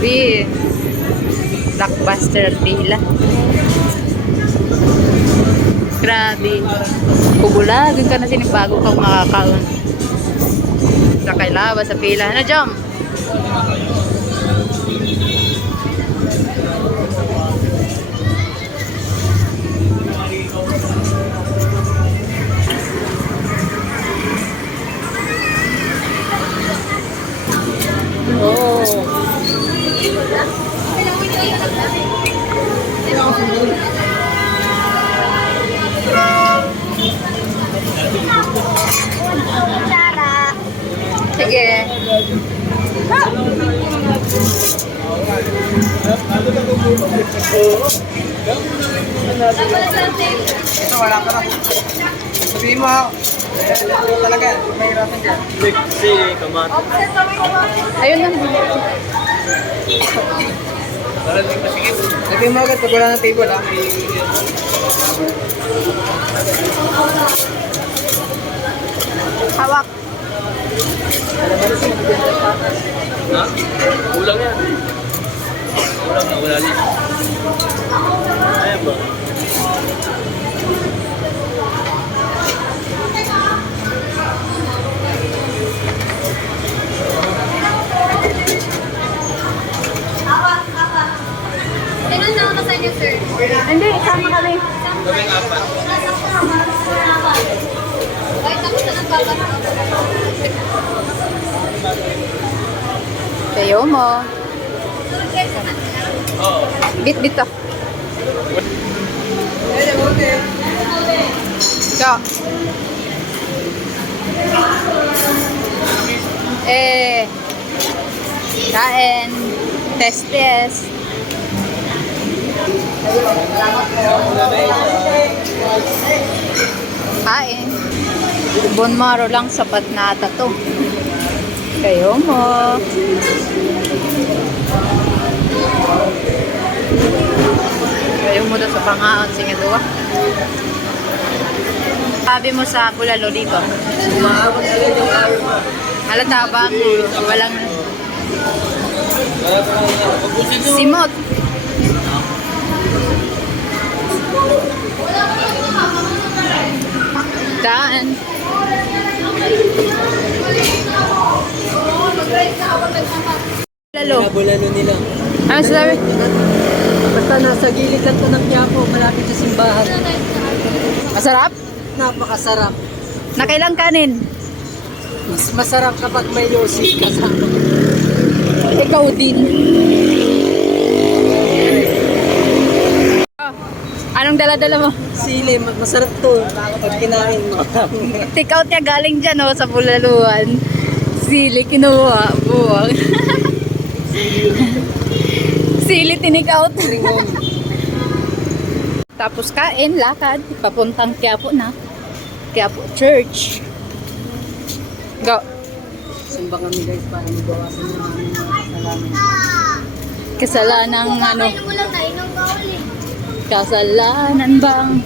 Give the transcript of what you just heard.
Grabe. Blockbuster at pila. Grabe. Kubulagan ka na sinibago kang makakaon. Sa kailawa, sa pila. Ano, Jom? Oh. Sige. Ito, wala ka na. Sabihin mo ako. Talaga, mahirapan dyan. Sige, kamat. Ayun na. Sabihin mo agad pag wala ng table, ha? Hawak. Ha? Kulang yan. Kulang na, wala din. Ayan ba? Ilan na ako sa inyo, sir? Hindi, isama kami. Gawing apat. Ay, tapos na nagbabat. Kayo mo. Oo. Bit to. Go. Kain. Test. Kain. Bone marrow lang, sapat na ata to. Kayo mo. Kayo mo daw sa pangaon. Sige doon. Sabi mo sa bulalo dito. Umaabot na rin yung araw mo. Halata ba? Walang Pag-usin mo. simot. Daan. Bulalo. Bulalo nila. Ano sabi? Basta nasa gilid lang ito ng Quiapo, malapit sa simbahan. Masarap? Napakasarap. Nakailang kanin? Mas masarap kapag may yosi kasama. Ikaw din. Anong dala-dala mo? Sili, masarap to. Pag kinain mo. Take out niya galing dyan sa bulaluan. Sili kinuha. Buwang. Sili tinik out. Tapos kain, lakad. Papuntang Quiapo na. Quiapo Church. Go. Simba kami guys para mabawasan yung aming kasalanan. Kasalanang ano. Kailan mo lang nainom ka ulit? Kasalanan bang